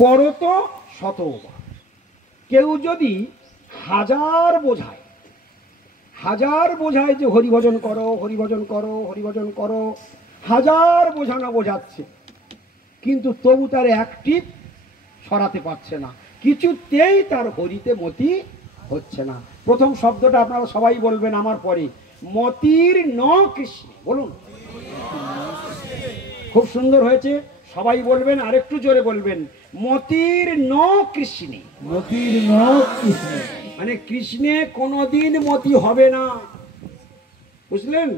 পরত শত। কেউ যদি হাজার বোঝায় যে হরিভজন করো হরিভজন করো হরিভজন করো, হাজার বোঝানো বোঝাচ্ছে, কিন্তু তবু তার একটি সরাতে পারছে না, কিছুতেই তার হরিতে মতি হচ্ছে না। প্রথম শব্দটা আপনারা সবাই বলবেন আমার পরে, মতির ন কৃষ্ণে। বলুন, খুব সুন্দর হয়েছে, সবাই বলবেন, আরেকটু জোরে বলবেন, মতির ন কৃষ্ণে। মতির ন কৃষ্ণে, মানে কৃষ্ণে কোনোদিন মতি হবে না। বুঝলেন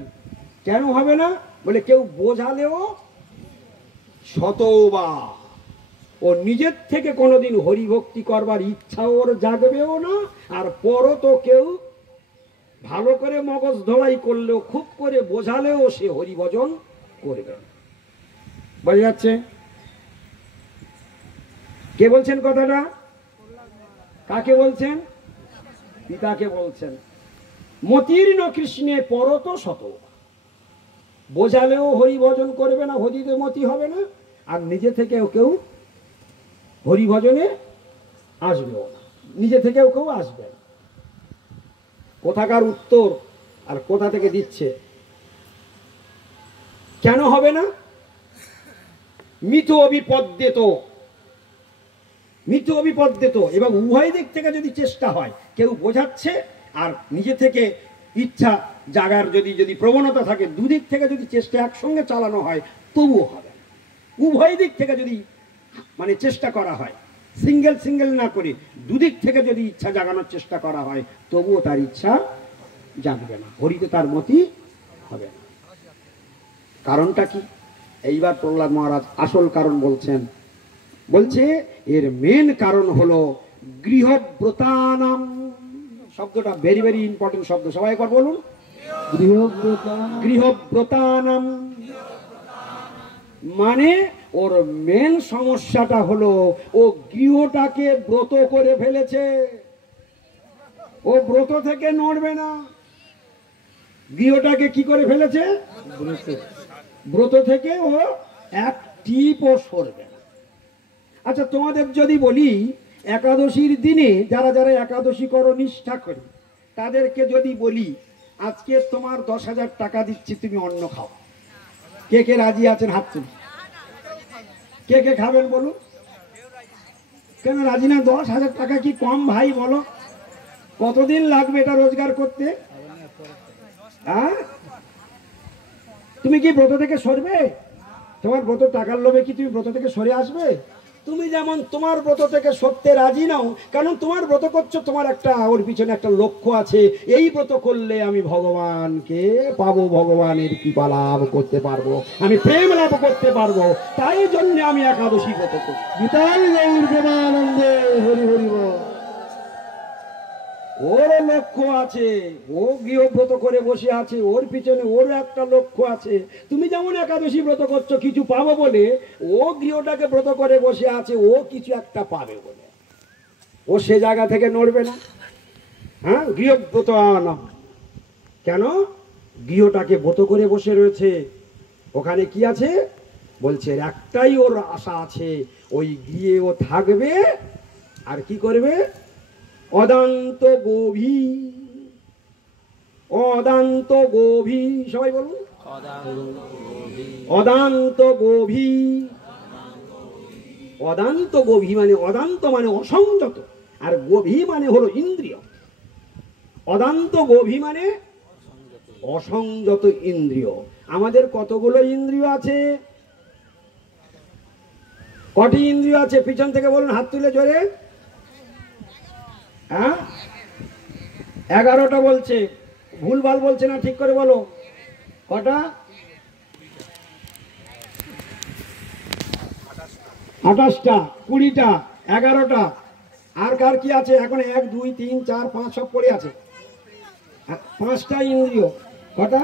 কেন হবে না? বলে কেউ বোঝালেও শতবার ও নিজের থেকে কোনোদিন হরিভক্তি করবার ইচ্ছা ওর জাগবেও না, আর পরও তো কেউ ভালো করে মগজ ধোলাই করলেও, খুব করে বোঝালেও সে হরিভজন করবে না। বোঝা যাচ্ছে? কে বলছেন কথাটা? কাকে বলছেন? পিতাকে বলছেন। মতির ন কৃষ্ণে পরত শত, বোঝালেও হরিভজন করবে না, হরিতে মতি হবে না, আর নিজে থেকেও কেউ হরিভজনে আসবেও না, নিজে থেকেও কেউ আসবে না। কোথাকার উত্তর আর কোথা থেকে দিচ্ছে? কেন হবে না? মিথ অবিপদ্যেত, এবং উভয় দিক থেকে যদি চেষ্টা হয়, কেউ বোঝাচ্ছে আর নিজে থেকে ইচ্ছা জাগার যদি প্রবণতা থাকে, দুদিক থেকে যদি চেষ্টা একসঙ্গে চালানো হয় তবুও হবে। উভয় দিক থেকে যদি মানে চেষ্টা করা হয়, সিঙ্গেল না করে দুদিক থেকে যদি ইচ্ছা জাগানোর চেষ্টা করা হয়, তবুও তার ইচ্ছা জাগবে না, হরিতে তার মতি হবে না। কারণটা কি? এইবার প্রহ্লাদ মহারাজ আসল কারণ বলছেন। বলছে এর মেন কারণ হলো গৃহব্রতানাম। শব্দটা ভেরি ভেরি ইম্পর্টেন্ট শব্দ, সবাই একবার বলুন, গৃহব্রতানাম। মানে ওর মেন সমস্যাটা হলো ও গৃহটাকে ব্রত করে ফেলেছে, ও ব্রত থেকে নড়বে না। গৃহটাকে কি করে ফেলেছে? ব্রত থেকে ও এক টিপও সরবে না। আচ্ছা, তোমাদের যদি বলি, একাদশীর দিনে যারা যারা একাদশী করো নিষ্ঠা করে, তাদেরকে যদি বলি আজকে তোমার 10,000 টাকা দিচ্ছি, তুমি অন্ন খাও, কে কে রাজি আছেন হাত তুলুন। কে কে খাবেন বলুন? কেন রাজি না? 10,000 টাকা কি কম ভাই বলো? কতদিন লাগবে এটা রোজগার করতে? হ্যাঁ, তুমি কি ব্রত থেকে সরবে? তোমার ব্রত টাকার লোভে কি তুমি ব্রত থেকে সরে আসবে? তুমি যেমন তোমার ব্রত থেকে সরতে রাজি নাও, কারণ তোমার ব্রত করছো, তোমার একটা ওর পিছনে একটা লক্ষ্য আছে, এই ব্রত করলে আমি ভগবানকে পাবো, ভগবানের কৃপা লাভ করতে পারবো, আমি প্রেম লাভ করতে পারবো, তাই জন্য আমি একাদশী ব্রত করি। বিতাই গৌর প্রেমানন্দে হরি হরি বল। ওর লক্ষ্য আছে, ও গৃহব্রত করে বসে আছে, ওর পিছনে ওর একটা লক্ষ্য আছে। তুমি যেমন একাদশী ব্রত করছো কিছু পাবো বলে, ও গৃহটাকে ব্রত করে বসে আছে, ও কিছু একটা পাবে বলে, ও সে জায়গা থেকে নড়বে না। হ্যাঁ, গৃহব্রত আনা কেন? গৃহটাকে ব্রত করে বসে রয়েছে, ওখানে কি আছে? বলছে একটাই ওর আশা আছে, ওই গৃহে ও থাকবে, আর কি করবে? অদান্ত গোভী, অদান্ত গোভী, সবাই বলুন, অদান্ত গোভী। অদান্ত গোভী মানে, অদান্ত মানে অসংযত, আর গোভী মানে হলো ইন্দ্রিয়। অদান্ত গোভী মানে অসংযত ইন্দ্রিয়। আমাদের কতগুলো ইন্দ্রিয় আছে? কটি ইন্দ্রিয় আছে? পিছন থেকে বলুন, হাত তুলে জোরে। হ্যাঁ, 11টা বলছে, ভুলভাল বলছে না, ঠিক করে বলো কটা? 28টা, 20টা, 11টা। আর কার কি আছে? এখন 1, 2, 3, 4, 5 সব পড়ে আছে। 5টা ইন্দ্রিয়। কটা?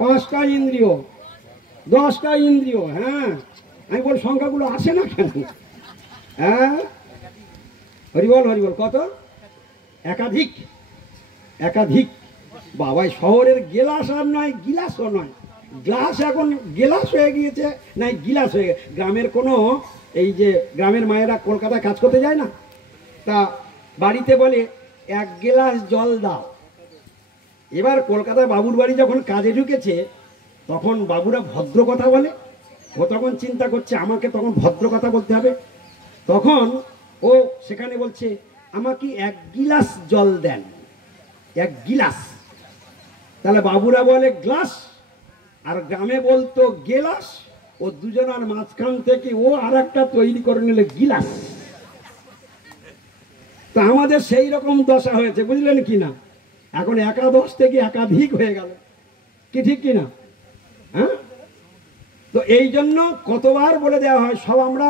5টা ইন্দ্রিয়, 10টা ইন্দ্রিয়। হ্যাঁ, আমি বল সংখ্যাগুলো আসে না কেন? হ্যাঁ, হরিবল হরিবল। কত? একাধিক, একাধিক। বাবাই শহরের গেলাস আর নয়, গিলাসও নয়, গ্লাস এখন গেলাস হয়ে গিয়েছে, না গিলাস হয়ে গেছে। গ্রামের কোনো এই যে গ্রামের মায়েরা কলকাতায় কাজ করতে যায় না, তা বাড়িতে বলে 1 গ্লাস জল দাও। এবার কলকাতায় বাবুর বাড়ি যখন কাজে ঢুকেছে, তখন বাবুরা ভদ্র কথা বলে। ও তখন চিন্তা করছে আমাকে তখন ভদ্র কথা বলতে হবে। তখন ও সেখানে বলছে আমাকে 1 গিলাস জল দেন, 1 গিলাস। তাহলে বাবুরা বলে গ্লাস, আর গ্রামে বলতো গেলাস। ও দুজনের মাঝখান থেকে ও আর একটা তৈরি করে নিলে গিলাস। তা আমাদের সেই রকম দশা হয়েছে, বুঝলেন কি না? এখন একাদশ থেকে একাধিক হয়ে গেল, কি ঠিক কি না? হ্যাঁ, তো এই জন্য কতবার বলে দেওয়া হয়, সব আমরা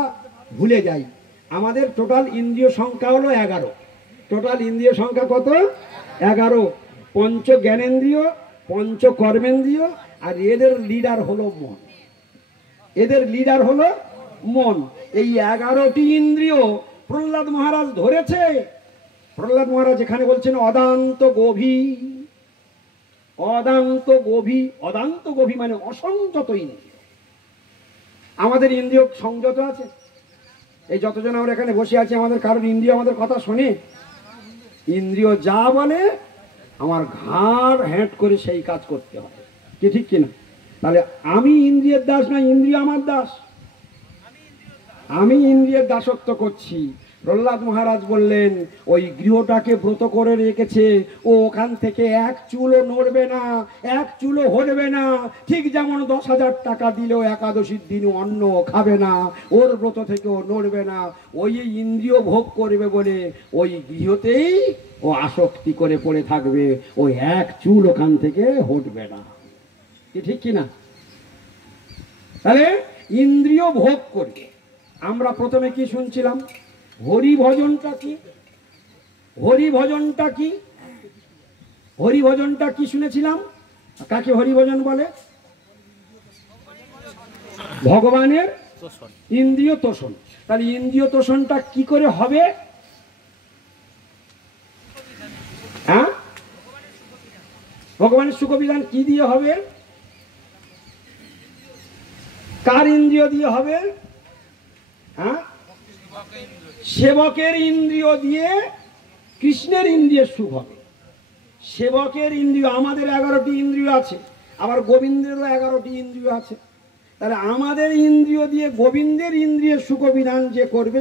ভুলে যাই। আমাদের টোটাল ইন্দ্রিয় সংখ্যা হলো 11। টোটাল ইন্দ্রিয় সংখ্যা কত? 11। পঞ্চ জ্ঞানেন্দ্রিয়, পঞ্চ কর্মেন্দ্রিয়, আর এদের লিডার হলো মন। এদের লিডার হলো মন। এই 11টি ইন্দ্রিয় প্রহ্লাদ মহারাজ ধরেছে। প্রহ্লাদ মহারাজ এখানে বলছেন অদান্ত গভী, অদান্ত গভী। অদান্ত গভী মানে অসংযত ইন্দ্রিয়। আমাদের ইন্দ্রিয় সংযত আছে? এই যতজন আমরা এখানে বসে আছি, আমাদের কারোর ইন্দ্রিয় আমাদের কথা শোনে? ইন্দ্রিয় যা বলে আমার ঘাড় হ্যাঁট করে সেই কাজ করতে হবে, কি ঠিক কিনা? তাহলে আমি ইন্দ্রিয়ের দাস না ইন্দ্রিয় আমার দাস? আমি ইন্দ্রিয়ের দাসত্ব করছি। প্রহ্লাদ মহারাজ বললেন ওই গৃহটাকে ব্রত করে রেখেছে, ও ওখান থেকে 1 চুলও নড়বে না, 1 চুলও হলবে না। ঠিক যেমন 10,000 টাকা দিলেও একাদশীর দিন অন্ন খাবে না, ওর ব্রত থেকেও নড়বে না। ওই ইন্দ্রিয় ভোগ করবে বলে ওই গৃহতেই ও আসক্তি করে পড়ে থাকবে, ওই 1 চুল ওখান থেকে হটবে না, কি ঠিক কিনা? তাহলে ইন্দ্রিয় ভোগ করবে। আমরা প্রথমে কি শুনছিলাম? হরি ভজনটা কি? হরি ভজনটা কি? হরি ভজনটা কি শুনেছিলাম? কাকে হরি ভজন বলে? ভগবানের ইন্দ্রিয় তোষণ। তাহলে ইন্দ্রিয় তোষণটা কি করে হবে? হ্যাঁ, ভগবানের সুখবিধান কি দিয়ে হবে? কার ইন্দ্রিয় দিয়ে হবে? হ্যাঁ, সেবকের ইন্দ্রিয় দিয়ে কৃষ্ণের ইন্দ্রিয়ের সুখ হবে। সেবকের ইন্দ্রিয়, আমাদের 11টি ইন্দ্রিয় আছে, আবার গোবিন্দেরও 11টি ইন্দ্রিয় আছে। তাহলে আমাদের ইন্দ্রিয় দিয়ে গোবিন্দের ইন্দ্রিয়ের সুখ বিধান যে করবে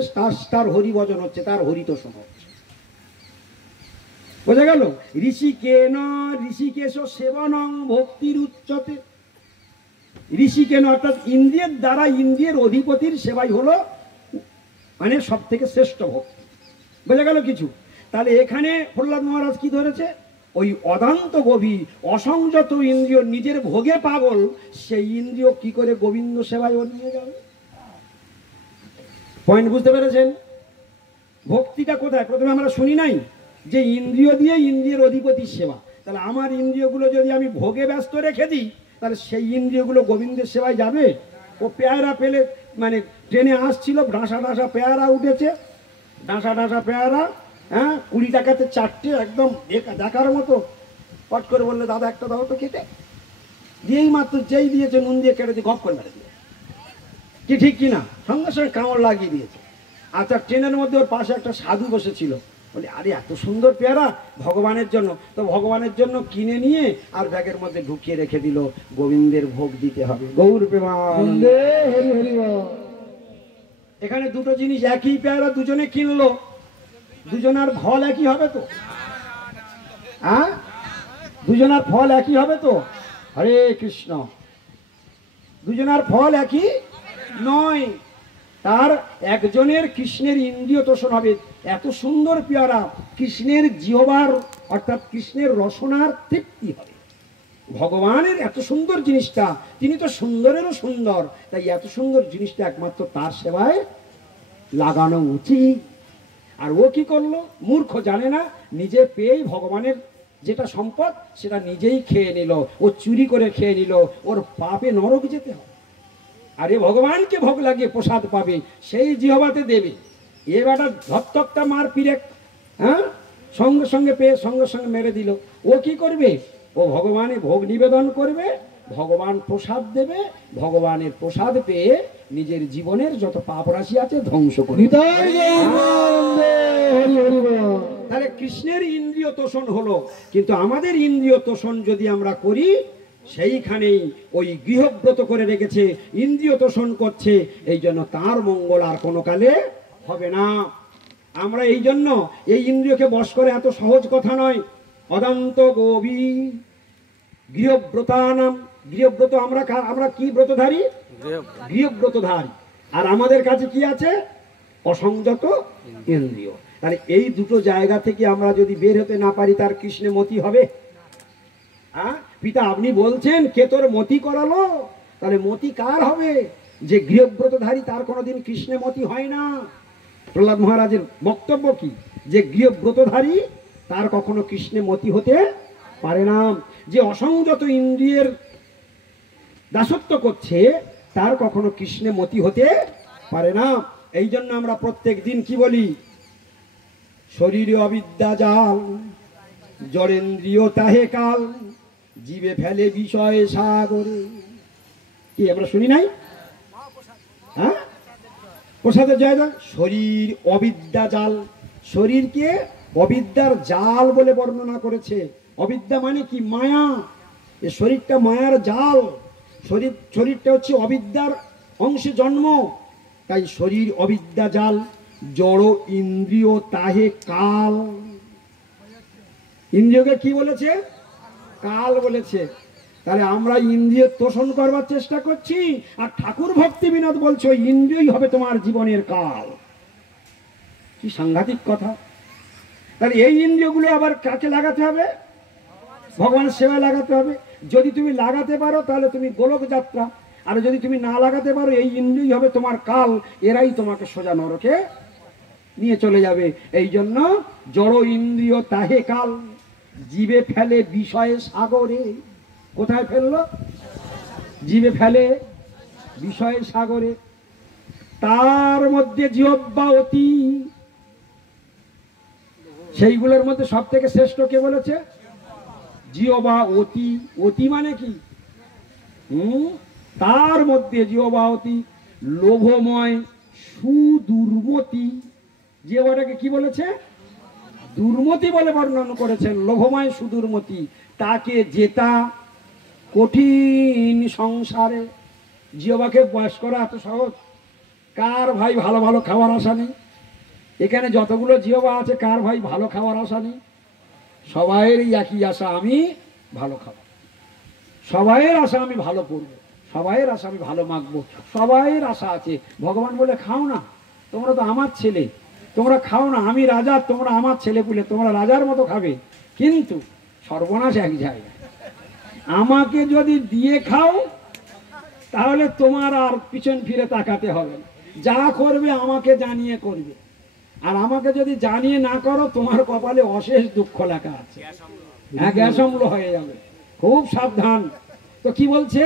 তার হরিভজন হচ্ছে, তার হরিতোষণ হচ্ছে। বোঝা গেল? ঋষিকেন ঋষিকেশ সেবনং ভক্তির উচ্চতে। ঋষিকেন অর্থাৎ ইন্দ্রিয়ের দ্বারা ইন্দ্রিয়ের অধিপতির সেবাই হলো মানে সব থেকে শ্রেষ্ঠ ভক্তি। বোঝা গেল কিছু? তাহলে এখানে প্রহ্লাদ মহারাজ কি ধরেছে? ওই অদান্ত গভীর অসংযত ইন্দ্রিয়, নিজের ভোগে পাগল, সেই ইন্দ্রিয় কি করে গোবিন্দ সেবায় ও নিয়ে যাবে? পয়েন্ট বুঝতে পেরেছেন? ভক্তিটা কোথায়? প্রথমে আমরা শুনি নাই যে ইন্দ্রিয় দিয়ে ইন্দ্রিয়ের অধিপতির সেবা। তাহলে আমার ইন্দ্রিয়গুলো যদি আমি ভোগে ব্যস্ত রেখে দিই, তাহলে সেই ইন্দ্রিয়গুলো গোবিন্দের সেবায় যাবে? ও পেয়ারা পেলে, মানে ট্রেনে আসছিল, ডাঁসা ডাঁসা পেয়ারা উঠেছে, ডাঁসা ডাঁসা পেয়ারা, হ্যাঁ, 20 টাকাতে 4টে, একদম দেখার মতো। পট করে বললে দাদা একটা দাও তো কেটে। দিয়েই মাত্র যেই দিয়েছে নুন দিয়ে কেটে দিয়ে গপ করে মেরে দিয়ে, কি ঠিক কিনা? সঙ্গে সঙ্গে কামড় লাগিয়ে দিয়েছে। আচ্ছা, ট্রেনের মধ্যে ওর পাশে একটা সাধু বসেছিল, বলি আরে এত সুন্দর পেয়ারা ভগবানের জন্য, তো ভগবানের জন্য কিনে নিয়ে আর ব্যাগের মধ্যে ঢুকিয়ে রেখে দিল, গোবিন্দের ভোগ দিতে হবে। গৌর প্রেমানন্দে হরি হরি বল। এখানে দুটো জিনিস, একই পেয়ারা দুজনে কিনলো, দুজনার ফল একই হবে তো? হ্যাঁ, দুজনার ফল একই হবে তো? হরে কৃষ্ণ। দুজনার ফল একই নয়। তার একজনের কৃষ্ণের ইন্দ্রিয় তোষণ হবে, এত সুন্দর পেয়ারা, কৃষ্ণের জিহ্বার অর্থাৎ কৃষ্ণের রসনার তৃপ্তি হবে। ভগবানের এত সুন্দর জিনিসটা, তিনি তো সুন্দরেরও সুন্দর, তাই এত সুন্দর জিনিসটা একমাত্র তার সেবায় লাগানো উচিত। আর ও কি করলো? মূর্খ, জানে না, নিজে পেয়েই ভগবানের যেটা সম্পদ সেটা নিজেই খেয়ে নিল, ও চুরি করে খেয়ে নিল, ওর পাপে নরক যেতে হবে। আরে ভগবানকে ভোগ লাগিয়ে প্রসাদ পাবে, সেই জিহ্বাতে দেবে। এ বেটা ধত্তকটা মার পিরেক, হ্যাঁ, সঙ্গে সঙ্গে পেয়ে সঙ্গে সঙ্গে মেরে দিল। ও কি করবে? ও ভগবানে ভোগ নিবেদন করবে, ভগবান প্রসাদ দেবে, ভগবানের প্রসাদ পেয়ে নিজের জীবনের যত পাপ রাশি আছে ধ্বংস করে দেবে। নিতাই গৌর প্রেমানন্দে হরি হরি বল। তাহলে কৃষ্ণের ইন্দ্রিয় তোষণ হলো, কিন্তু আমাদের ইন্দ্রিয় তোষণ যদি আমরা করি, সেইখানেই ওই গৃহব্রত করে রেখেছে, ইন্দ্রিয় তোষণ করছে, এই জন্য তার মঙ্গল আর কোনো কালে হবে না। আমরা এই জন্য এই ইন্দ্রিয়কে বশ করে এত সহজ কথা নয়। অদন্ত গভীর গৃহব্রতানাম, গৃহব্রত আমরা কি ব্রতধারী? গৃহব্রতধারী। আর আমাদের কাছে কি আছে? অসংযত ইন্দ্রিয়। তাহলে এই দুটো জায়গা থেকে আমরা যদি বের হতে না পারি, তার কৃষ্ণে মতি হবে? হ্যাঁ পিতা, আপনি বলছেন কে তোর মতি করালো? তাহলে মতি কার হবে? যে গৃহব্রতধারী তার কোনোদিন কৃষ্ণে মতি হয় না। প্রহ্লাদ মহারাজের বক্তব্য কি? যে গৃহব্রতধারী তার কখনো কৃষ্ণে মতি হতে পারে না। যে অসংযত ইন্দ্রিয়ের দাসত্ব করছে তার কখনো কৃষ্ণে মতি হতে পারে না। এই জন্য আমরা প্রত্যেক দিন কি বলি? শরীরে অবিদ্যা জাল, জড়েন্দ্রিয় তাহে কাল, জীবে ফেলে বিষয়ে সাগরে। কি আমরা শুনি নাই? হ্যাঁ, প্রসাদের জায়গা শরীর অবিদ্যা জাল, শরীরকে অবিদ্যার জাল বলে বর্ণনা করেছে। অবিদ্যা মানে কি? মায়া। এ শরীরটা মায়ার জাল, শরীরটা হচ্ছে অবিদ্যার অংশে জন্ম। তাই শরীর অবিদ্যা জাল, জড় ইন্দ্রিয় তাহে কাল। ইন্দ্রিয়কে কি বলেছে? কাল বলেছে। তাহলে আমরা ইন্দ্রিয় তোষণ করবার চেষ্টা করছি, আর ঠাকুর ভক্তি বিনোদ বলছো ইন্দ্রিয়ই হবে তোমার জীবনের কাল। কি সাংঘাতিক কথা! তাহলে এই ইন্দ্রিয়গুলো আবার কাকে লাগাতে হবে? ভগবানের সেবায় লাগাতে হবে। যদি তুমি লাগাতে পারো তাহলে তুমি গোলক যাত্রা, আর যদি তুমি না লাগাতে পারো এই ইন্দ্রিয় হবে তোমার কাল, এরাই তোমাকে সোজা নরকে নিয়ে চলে যাবে। এই জন্য জড় ইন্দ্রিয় তাহে কাল, জীবে ফেলে বিষয়ে সাগরে। কোথায় ফেললো? জীবে ফেলে বিষয়ে সাগরে। তার মধ্যে জিহ্বা অতি, সেইগুলোর মধ্যে সব থেকে শ্রেষ্ঠ কে বলেছে? জিহ্বা অতি। অতি মানে কি? তার মধ্যে জিহ্বা অতি লোভময় সুদুর্মতি। জিহ্বাটাকে কি বলেছে? দুর্মতি বলে বর্ণনা করেছেন। লোভময় সুদুর্মতি, তাকে জেতা কঠিন সংসারে। জিহ্বাকে বয়স করা এত সহজ? কার ভাই ভালো ভালো খাওয়ার আশা নেই? এখানে যতগুলো জিহ্বা আছে কার ভাই ভালো খাওয়ার আশা নেই? সবাইয়েরই একই আশা, আমি ভালো খাবো। সবাইয়ের আশা আমি ভালো পড়বো, সবাইয়ের আশা আমি ভালো মাখবো, সবাইয়ের আশা আছে। ভগবান বলে খাও না, তোমরা তো আমার ছেলে, তোমরা খাও না, আমি রাজা, তোমরা আমার ছেলে পুলে, তোমরা রাজার মতো খাবে। কিন্তু সর্বনাশ এক জায়গায়, আমাকে যদি দিয়ে খাও তাহলে তোমার আর পিছন ফিরে তাকাতে হবে না, যা করবে আমাকে জানিয়ে করবে। আর আমাকে যদি জানিয়ে না করো তোমার কপালে অশেষ দুঃখ লেখা আছে, গ্যাস অম্ল হয়ে যাবে। খুব সাবধান। তো কি বলছে?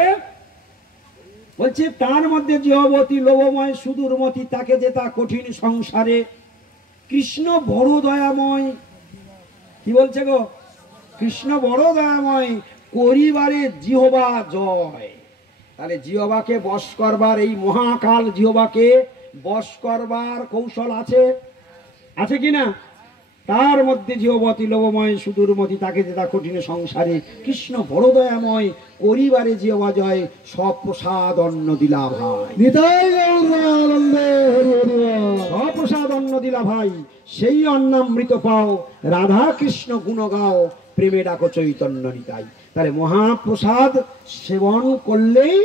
বলছে তার মধ্যে জিহ্বতী লোভময় সুদূরমতি, তাকে যেতা কঠিন সংসারে। কৃষ্ণ বড় দয়াময়। কি বলছে গো? কৃষ্ণ বড় দয়াময়, করিবারে জিহ্বা জয়। তাহলে জিহ্বাকে বশ করবার, এই মহাকাল জিহ্বাকে বশ করবার কৌশল আছে, আছে কিনা? তার মধ্যে জিহ্বতী লোভময় সুদূরমতি, তাকে যেতা কঠিন সংসারে। কৃষ্ণ বড় দয়াময়, করিবারে জিহ্বা জয়, সপ্রসাদ অন্ন দিলা ভাই। নিতাই গৌর প্রেমানন্দে হরি হরি বল। সপ্রসাদ অন্ন দিলা ভাই, সেই অন্নামৃত পাও, রাধা কৃষ্ণ গুণ গাও, প্রেমে ডাকো চৈতন্য নিতাই। তাহলে মহাপ্রসাদ সেবন করলেই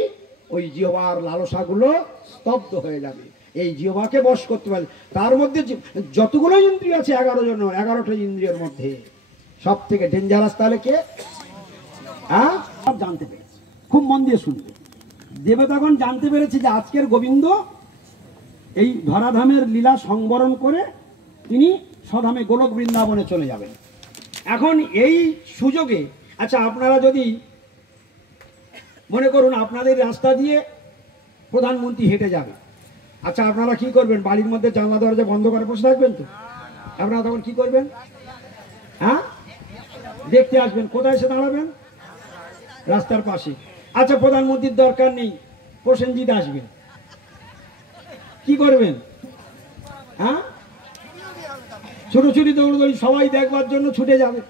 ওই জিহ্বার লালসাগুলো স্তব্ধ হয়ে যাবে। এই জিহ্বাকে বশ করতে পারে। তার মধ্যে যতগুলো ইন্দ্রিয় আছে 11টা ইন্দ্রিয়ের মধ্যে সব থেকে ডেঞ্জারাস তাহলে কে? হ্যাঁ, সব জানতে পেরেছে। খুব মন দিয়ে শুনবে। দেবতাগণ জানতে পেরেছে যে আজকের গোবিন্দ এই ধরাধামের লীলা সংবরণ করে তিনি স্বধামে গোলক বৃন্দাবনে চলে যাবেন। এখন এই সুযোগে, আচ্ছা আপনারা যদি মনে করুন আপনাদের রাস্তা দিয়ে প্রধানমন্ত্রী হেঁটে যাবে, আচ্ছা আপনারা কি করবেন? বাড়ির মধ্যে জানলা দরজা বন্ধ করে বসে থাকবেন তো? আপনারা তখন কি করবেন? হ্যাঁ, দেখতে আসবেন। কোথায় এসে দাঁড়াবেন? রাস্তার পাশে। আচ্ছা, প্রধানমন্ত্রীর দরকার নেই, প্রসেনজিৎ আসবে, কি করবেন? হ্যাঁ, ছোটাছুটি দৌড়দৌড়ি, সবাই দেখবার জন্য ছুটে যাবে।